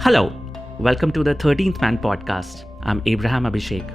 Hello, welcome to the 13th Man podcast. I'm Abraham Abhishek.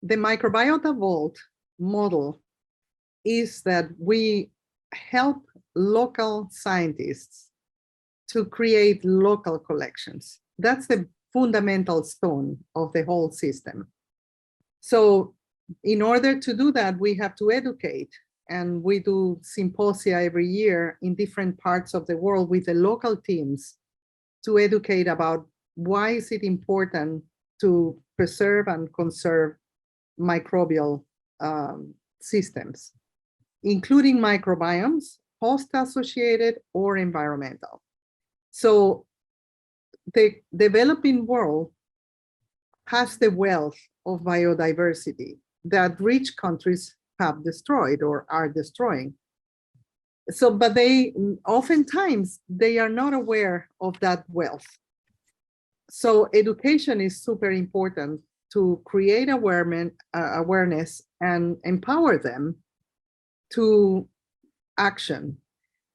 The microbiota vault model is that we help local scientists to create local collections. That's the fundamental stone of the whole system. So in order to do that, we have to educate, and we do symposia every year in different parts of the world with the local teams to educate about why is it important to preserve and conserve microbial systems, including microbiomes, host-associated or environmental. So the developing world has the wealth of biodiversity that rich countries have destroyed or are destroying. So, but oftentimes they are not aware of that wealth. So education is super important to create awareness and empower them to action.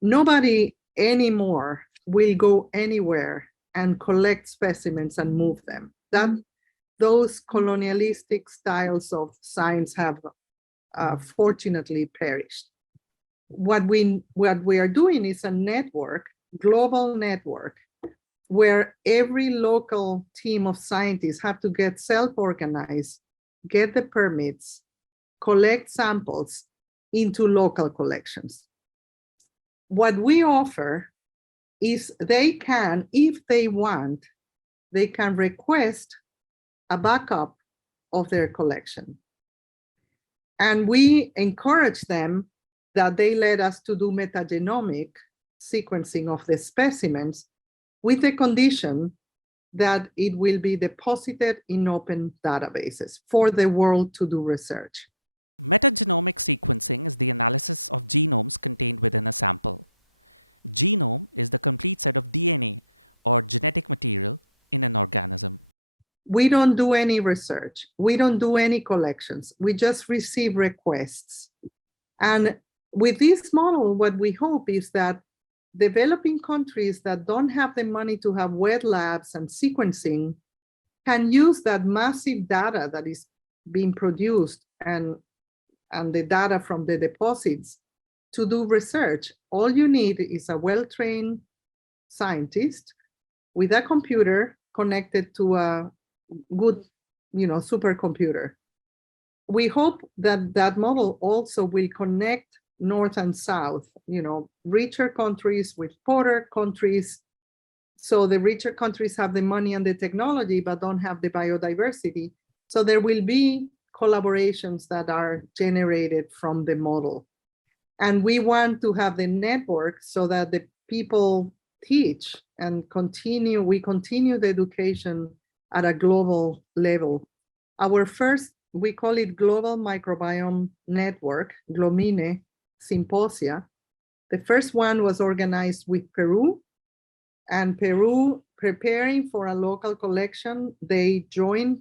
Nobody anymore will go anywhere and collect specimens and move them. Those colonialistic styles of science have fortunately perished. What we are doing is a network, global network, where every local team of scientists have to get self-organized, get the permits, collect samples into local collections. What we offer is they can, if they want, they can request a backup of their collection. And we encourage them that they let us to do metagenomic sequencing of the specimens with the condition that it will be deposited in open databases for the world to do research. We don't do any research. We don't do any collections. We just receive requests. And with this model, what we hope is that developing countries that don't have the money to have wet labs and sequencing can use that massive data that is being produced and the data from the deposits to do research. All you need is a well-trained scientist with a computer connected to a good, supercomputer. We hope that that model also will connect North and South, richer countries with poorer countries. So the richer countries have the money and the technology, but don't have the biodiversity. So there will be collaborations that are generated from the model. And we want to have the network so that the people teach and we continue the education at a global level. Our first, we call it Global Microbiome Network, GLOMINE Symposia. The first one was organized with Peru, and Peru, preparing for a local collection, they joined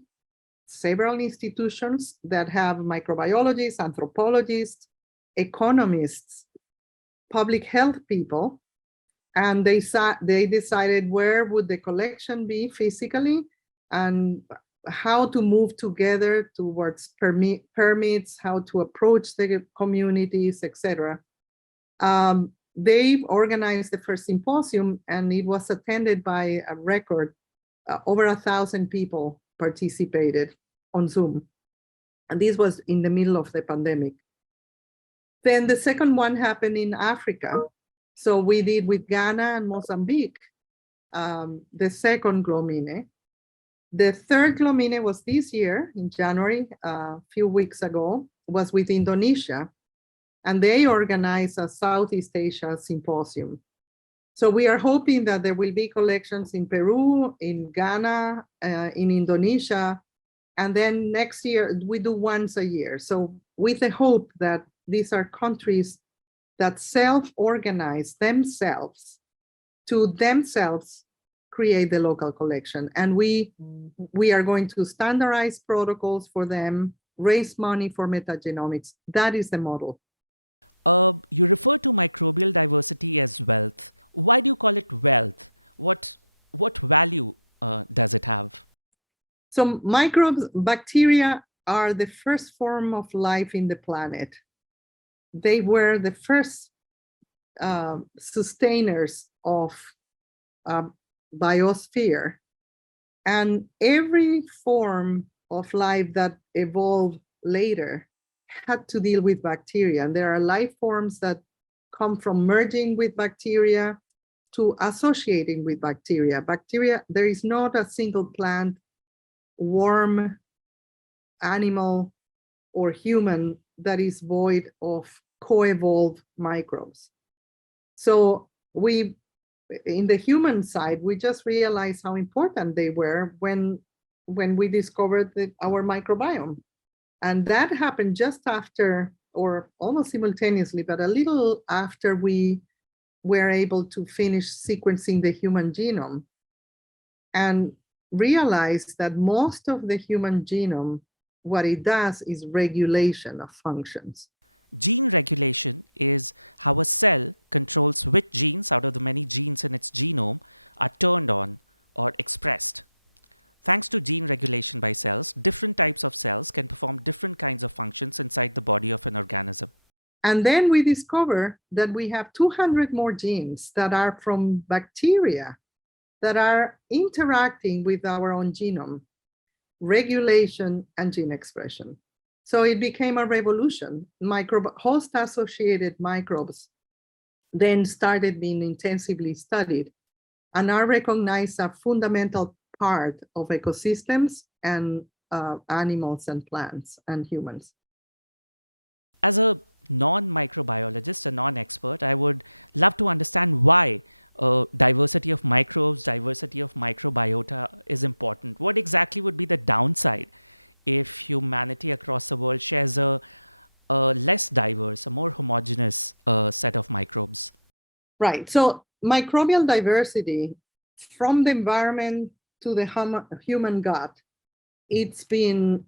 several institutions that have microbiologists, anthropologists, economists, public health people, and they decided where would the collection be physically and how to move together towards permits, how to approach the communities, etc. They organized the first symposium, and it was attended by a record. Over 1,000 people participated on Zoom. And this was in the middle of the pandemic. Then the second one happened in Africa. So we did with Ghana and Mozambique, the second GLOMINE. The third GLOMINE was this year in January, a few weeks ago, was with Indonesia, and they organized a Southeast Asia symposium. So we are hoping that there will be collections in Peru, in Ghana, in Indonesia, and then next year we do once a year. So with the hope that these are countries that self-organize themselves to themselves create the local collection. And we are going to standardize protocols for them, raise money for metagenomics. That is the model. So microbes, bacteria are the first form of life in the planet. They were the first sustainers of biosphere. And every form of life that evolved later had to deal with bacteria. And there are life forms that come from merging with bacteria to associating with bacteria. Bacteria, there is not a single plant, worm, animal, or human that is void of co-evolved microbes. So in the human side, we just realized how important they were when we discovered our microbiome. And that happened just after, or almost simultaneously, but a little after we were able to finish sequencing the human genome and realized that most of the human genome, what it does is regulation of functions. And then we discover that we have 200 more genes that are from bacteria that are interacting with our own genome, regulation and gene expression. So it became a revolution. Host-associated microbes then started being intensively studied and are recognized as a fundamental part of ecosystems and animals and plants and humans. Right, so microbial diversity from the environment to the human gut it's been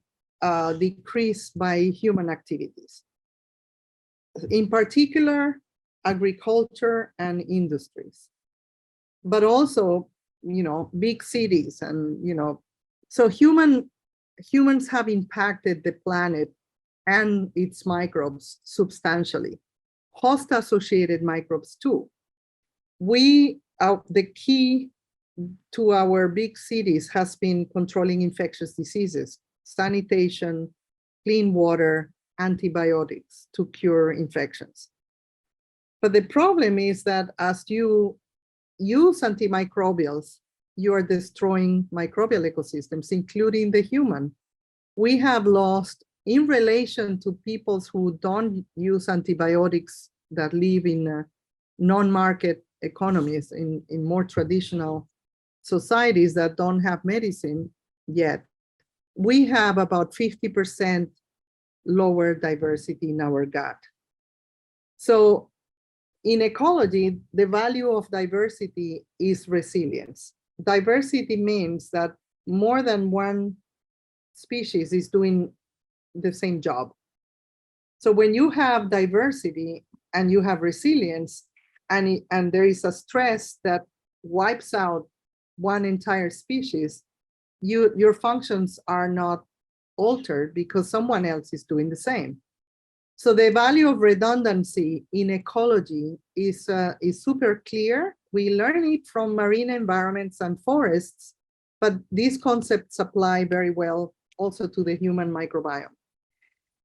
decreased by human activities, in particular, agriculture and industries, but also, big cities and, so humans have impacted the planet and its microbes substantially. Host-associated microbes too. The key to our big cities has been controlling infectious diseases, sanitation, clean water, antibiotics to cure infections. But the problem is that as you use antimicrobials, you are destroying microbial ecosystems, including the human. We have lost, in relation to peoples who don't use antibiotics, that live in non-market economies, in more traditional societies that don't have medicine yet, we have about 50% lower diversity in our gut. So in ecology, the value of diversity is resilience. Diversity means that more than one species is doing the same job. So when you have diversity and you have resilience, and there is a stress that wipes out one entire species, your functions are not altered because someone else is doing the same. So the value of redundancy in ecology is super clear. We learn it from marine environments and forests, but these concepts apply very well also to the human microbiome.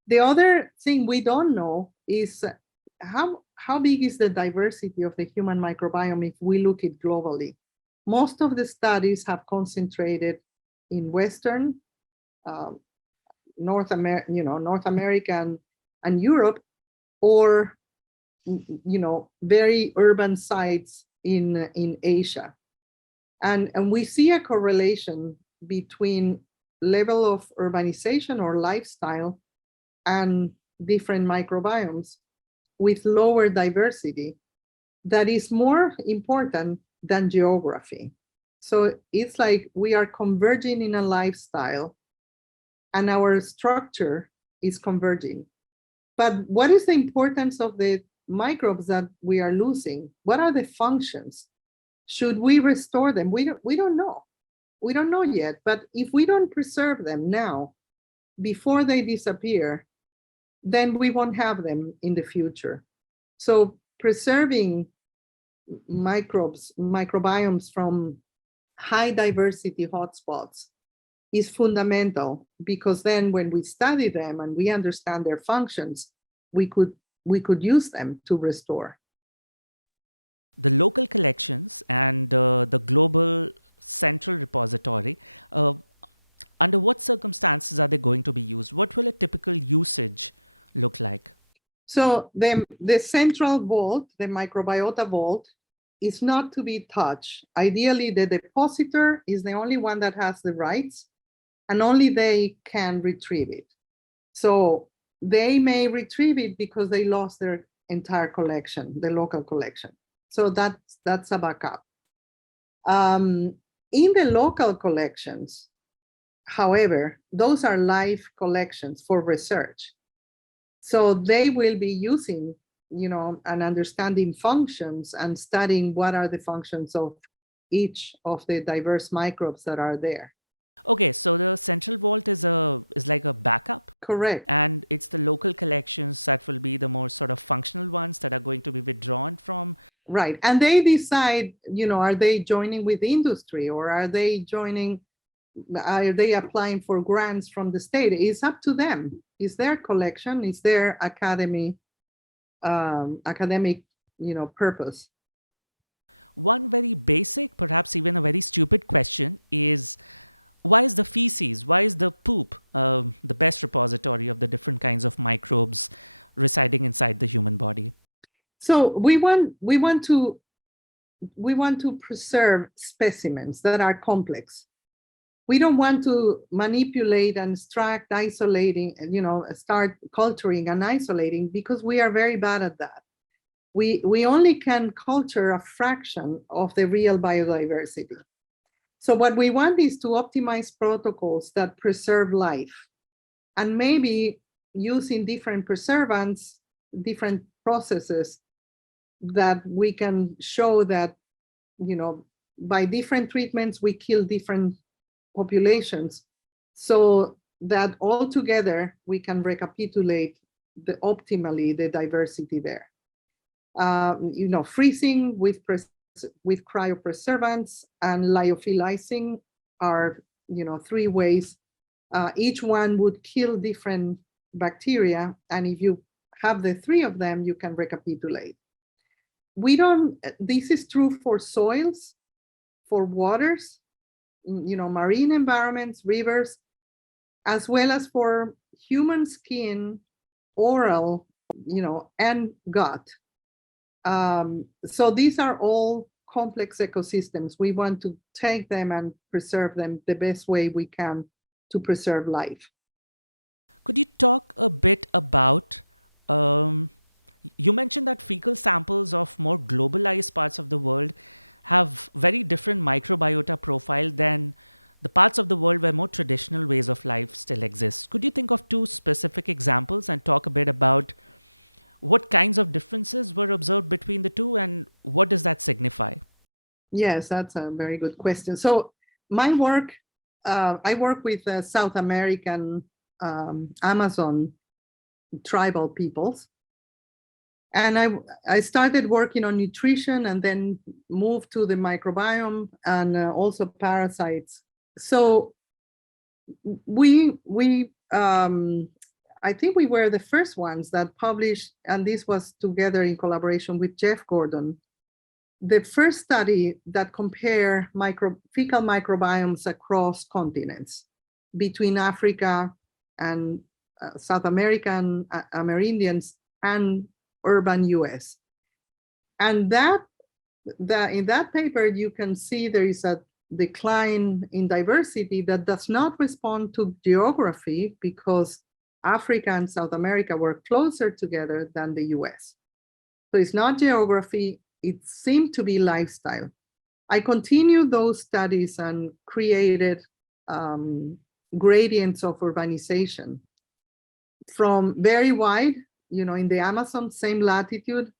The other thing we don't know is how big is the diversity of the human microbiome if we look at globally. Most of the studies have concentrated in Western, North America and Europe, or very urban sites in Asia. And we see a correlation between level of urbanization or lifestyle and different microbiomes with lower diversity that is more important than geography. So it's like we are converging in a lifestyle and our structure is converging. But what is the importance of the microbes that we are losing? What are the functions? Should we restore them? We don't know. We don't know yet. But if we don't preserve them now, before they disappear, then we won't have them in the future. So preserving microbiomes from high diversity hotspots is fundamental, because then when we study them and we understand their functions, we could use them to restore. So the central vault, the microbiota vault, is not to be touched. Ideally, the depositor is the only one that has the rights, and only they can retrieve it. So they may retrieve it because they lost their entire collection, the local collection. So that's a backup. In the local collections, however, those are live collections for research. So they will be using, and understanding functions and studying what are the functions of each of the diverse microbes that are there. Correct. Right. And they decide, are they joining with industry, or are they applying for grants from the state? It's up to them. It's their collection, it's their academic, purpose. So we want to preserve specimens that are complex. We don't want to manipulate and extract, isolating, start culturing and isolating, because we are very bad at that. We only can culture a fraction of the real biodiversity. So what we want is to optimize protocols that preserve life, and maybe using different preservants, different processes that we can show that, by different treatments, we kill different populations, so that altogether we can recapitulate optimally the diversity there. Freezing with cryopreservants and lyophilizing are, 3 ways. Each one would kill different bacteria, and if you have the 3 of them, you can recapitulate. This is true for soils, for waters, marine environments, rivers, as well as for human skin, oral, and gut. So these are all complex ecosystems. We want to take them and preserve them the best way we can to preserve life. Yes, that's a very good question. So my work, I work with South American Amazon tribal peoples. And I started working on nutrition and then moved to the microbiome and also parasites. So I think we were the first ones that published, and this was together in collaboration with Jeff Gordon, the first study that compared fecal microbiomes across continents between Africa and South American Amerindians and urban US. And in that paper, you can see there is a decline in diversity that does not respond to geography, because Africa and South America were closer together than the US. So it's not geography, it seemed to be lifestyle. I continued those studies and created gradients of urbanization from very wide, in the Amazon, same latitude,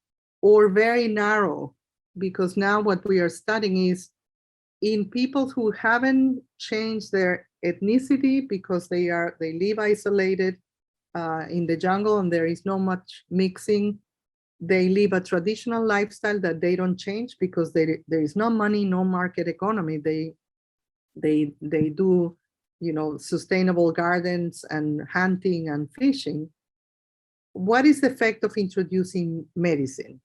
or very narrow, because now what we are studying is in people who haven't changed their ethnicity because they live isolated in the jungle and there is no much mixing. They live a traditional lifestyle that they don't change because there is no money, no market economy. They do, sustainable gardens and hunting and fishing. What is the effect of introducing medicine?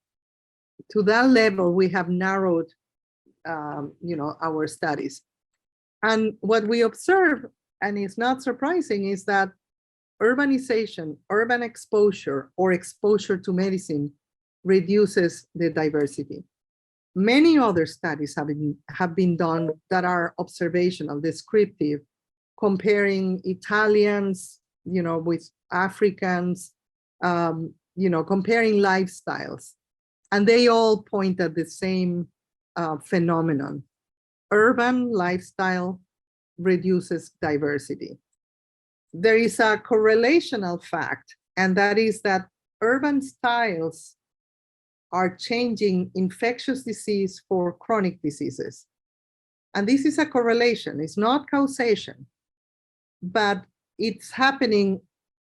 To that level, we have narrowed, our studies. And what we observe, and it's not surprising, is that urbanization, urban exposure, or exposure to medicine reduces the diversity. Many other studies have been done that are observational, descriptive, comparing Italians, with Africans, comparing lifestyles. And they all point at the same phenomenon. Urban lifestyle reduces diversity. There is a correlational fact, and that is that urban styles are changing infectious disease for chronic diseases. And this is a correlation, it's not causation, but it's happening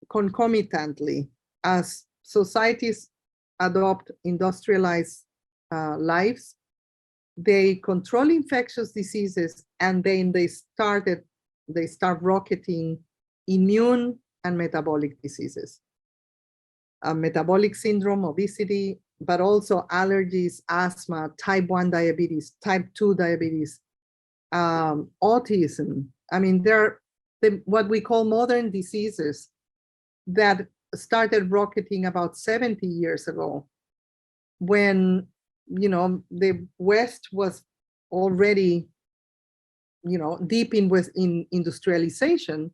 concomitantly as societies adopt industrialized lives. They control infectious diseases, and then they start rocketing immune and metabolic diseases. Metabolic syndrome, obesity, but also allergies, asthma, type 1 diabetes, type 2 diabetes, autism. I mean, they're what we call modern diseases that started rocketing about 70 years ago, when, the West was already, deep in industrialization,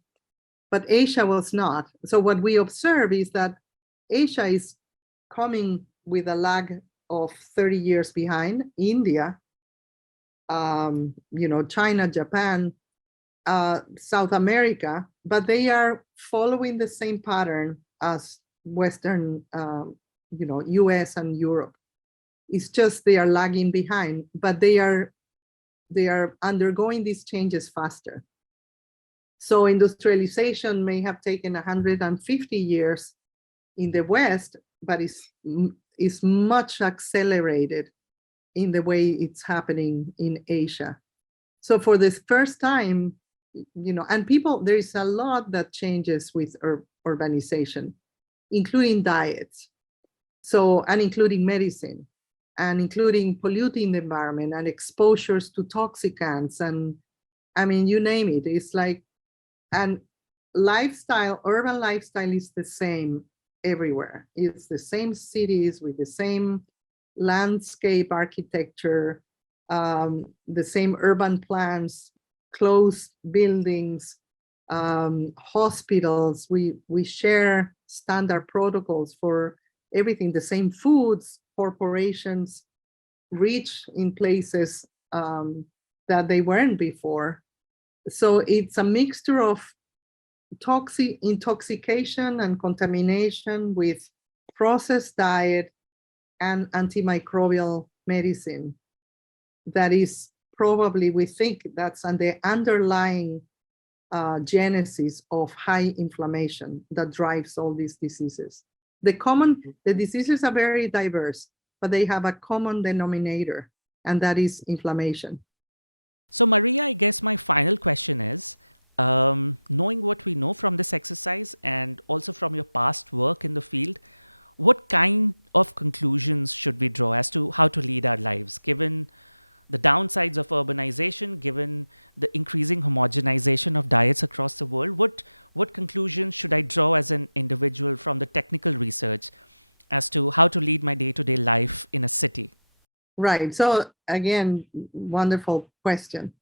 but Asia was not. So what we observe is that Asia is coming with a lag of 30 years behind India. China, Japan, South America, but they are following the same pattern as Western, US and Europe. It's just they are lagging behind, but they are undergoing these changes faster. So industrialization may have taken 150 years in the West, but is much accelerated in the way it's happening in Asia. So for the first time, and people, there is a lot that changes with urbanization, including diets. So, and including medicine, and including polluting the environment and exposures to toxicants. And I mean, you name it. It's like, and lifestyle, urban lifestyle is the same everywhere. It's the same cities with the same landscape architecture, the same urban plans, closed buildings, hospitals. We share standard protocols for everything, the same foods. Corporations reach in places that they weren't before. So it's a mixture of intoxication and contamination with processed diet and antimicrobial medicine. That is probably, we think that's on the underlying genesis of high inflammation that drives all these diseases. The diseases are very diverse, but they have a common denominator, and that is inflammation. Right. So again, wonderful question.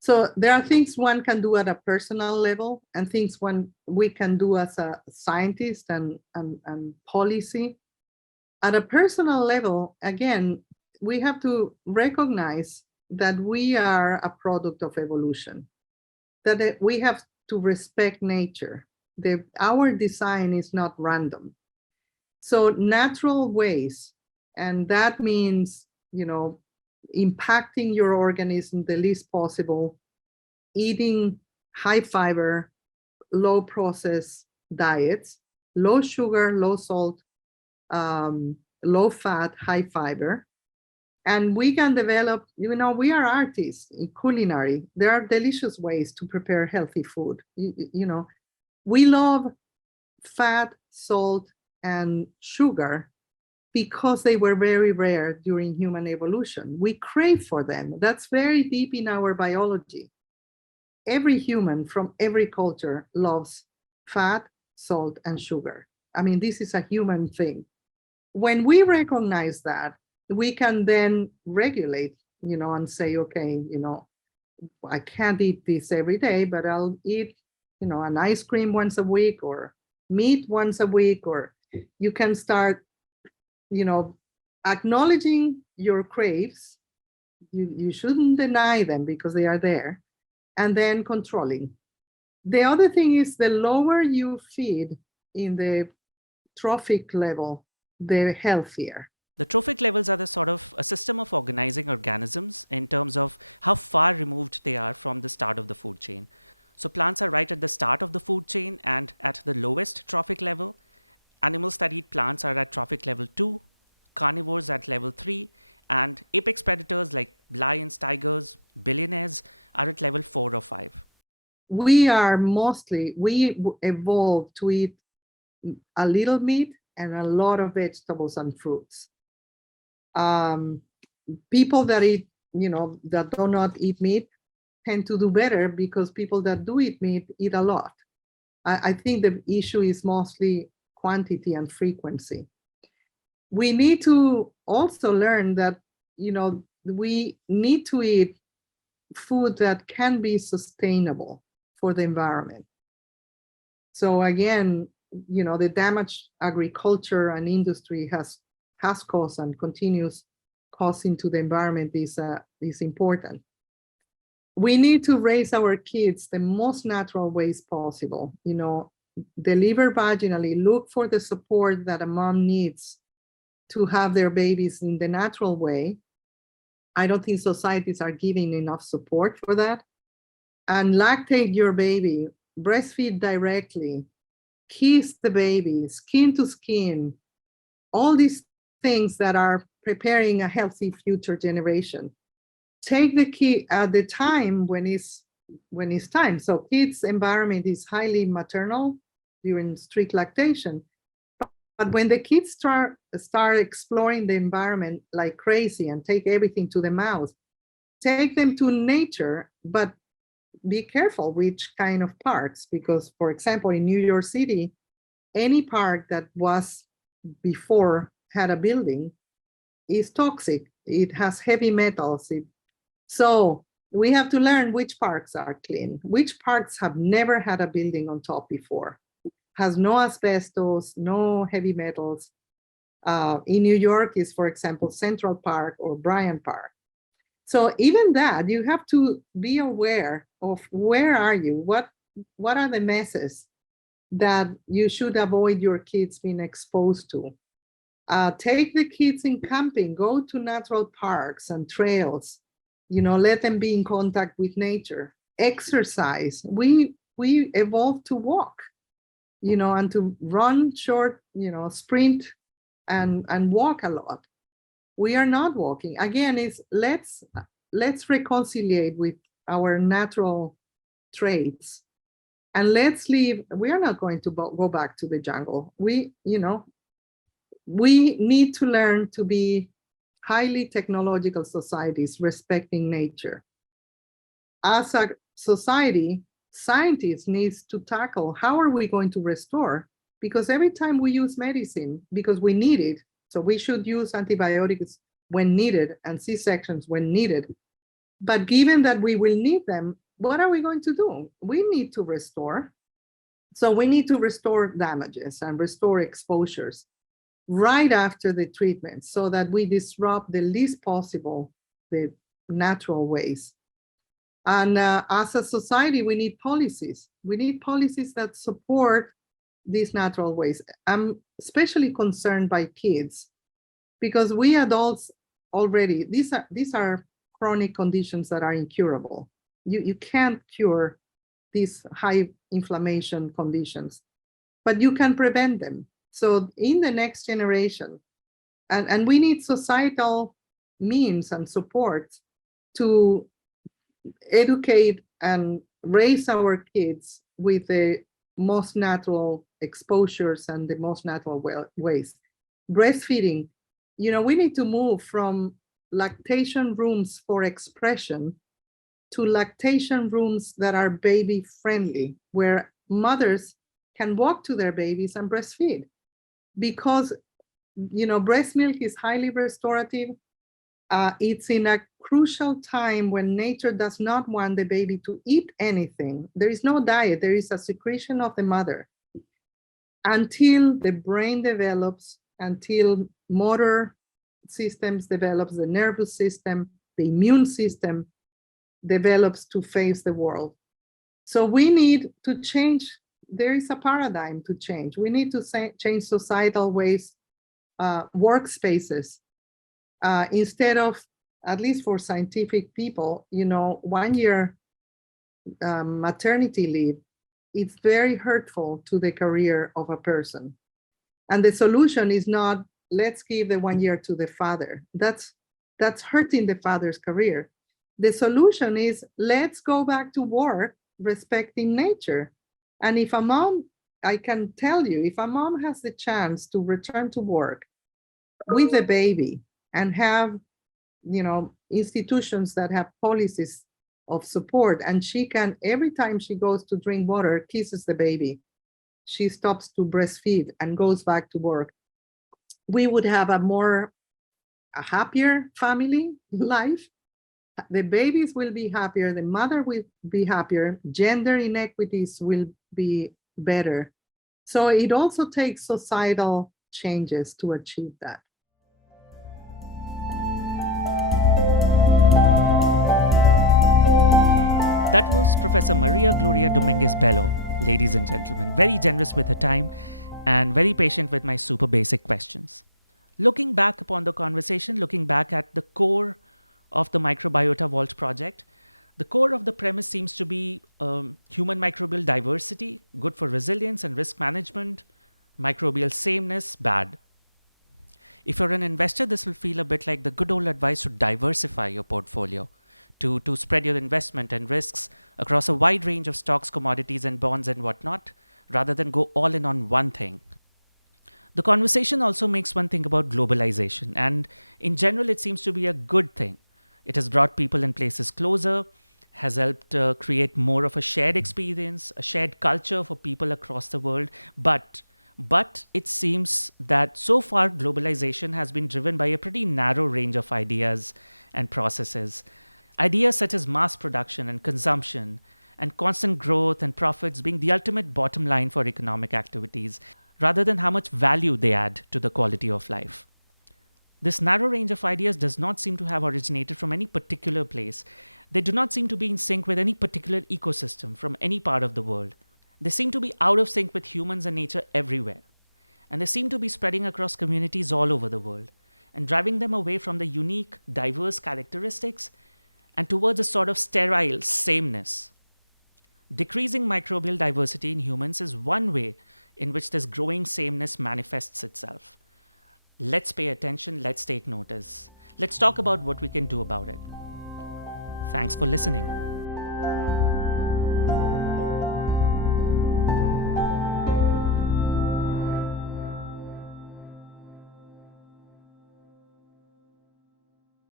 So there are things one can do at a personal level and things we can do as a scientist and policy. At a personal level, again, we have to recognize that we are a product of evolution, that we have to respect nature. Our design is not random. So natural ways, and that means, impacting your organism the least possible, eating high fiber, low processed diets, low sugar, low salt, low fat, high fiber. And we can develop, we are artists in culinary. There are delicious ways to prepare healthy food. We love fat, salt, and sugar because they were very rare during human evolution. We crave for them. That's very deep in our biology. Every human from every culture loves fat, salt, and sugar. I mean, this is a human thing. When we recognize that, we can then regulate, and say, okay, I can't eat this every day, but I'll eat, an ice cream once a week or meat once a week, or you can start, acknowledging your craves. You shouldn't deny them because they are there, and then controlling. The other thing is the lower you feed in the trophic level, the healthier. We evolved to eat a little meat and a lot of vegetables and fruits. People that eat, that do not eat meat tend to do better because people that do eat meat eat a lot. I think the issue is mostly quantity and frequency. We need to also learn that, we need to eat food that can be sustainable for the environment. So again, the damage agriculture and industry has caused and continues causing to the environment is important. we need to raise our kids the most natural ways possible. Deliver vaginally, look for the support that a mom needs to have their babies in the natural way. I don't think societies are giving enough support for that. And lactate your baby, breastfeed directly, kiss the baby, skin to skin, all these things that are preparing a healthy future generation. Take the kid at the time when it's time. So kids' environment is highly maternal during strict lactation. But when the kids start exploring the environment like crazy and take everything to the mouth, take them to nature, but be careful which kind of parks, because, for example, in New York City, any park that was before had a building is toxic. It has heavy metals. So we have to learn which parks are clean, which parks have never had a building on top before, has no asbestos, no heavy metals. In New York is, for example, Central Park or Bryant Park. So even that, you have to be aware of where are you, what are the messes that you should avoid your kids being exposed to. Take the kids in camping, go to natural parks and trails, let them be in contact with nature. Exercise. We evolved to walk, and to run short, sprint and walk a lot. We are not walking. Again, let's reconcile with our natural traits, and let's leave. We are not going to go back to the jungle. We need to learn to be highly technological societies respecting nature. As a society, scientists needs to tackle how are we going to restore, because every time we use medicine, because we need it, so we should use antibiotics when needed and C-sections when needed. But given that we will need them, what are we going to do? We need to restore. So we need to restore damages and restore exposures right after the treatment so that we disrupt the least possible the natural ways. And as a society, we need policies. We need policies that support these natural ways. I'm especially concerned by kids because we adults already, these are chronic conditions that are incurable. You can't cure these high inflammation conditions, but you can prevent them. So in the next generation, and we need societal means and support to educate and raise our kids with the most natural exposures and the most natural ways. Breastfeeding, we need to move from lactation rooms for expression to lactation rooms that are baby friendly, where mothers can walk to their babies and breastfeed. Because, breast milk is highly restorative. It's in a crucial time when nature does not want the baby to eat anything. There is no diet, there is a secretion of the mother until the brain develops, until motor systems develops, the nervous system, the immune system develops to face the world. So we need to change. There is a paradigm to change. We need to change societal ways, workspaces, instead of, at least for scientific people, 1 year maternity leave, it's very hurtful to the career of a person. And the solution is not, let's give the 1 year to the father. That's hurting the father's career. The solution is, let's go back to work respecting nature. And if a mom, I can tell you, if a mom has the chance to return to work with a baby and have, institutions that have policies of support, and she can, every time she goes to drink water, kisses the baby, she stops to breastfeed and goes back to work, we would have a happier family life. The babies will be happier, the mother will be happier, gender inequities will be better. So it also takes societal changes to achieve that.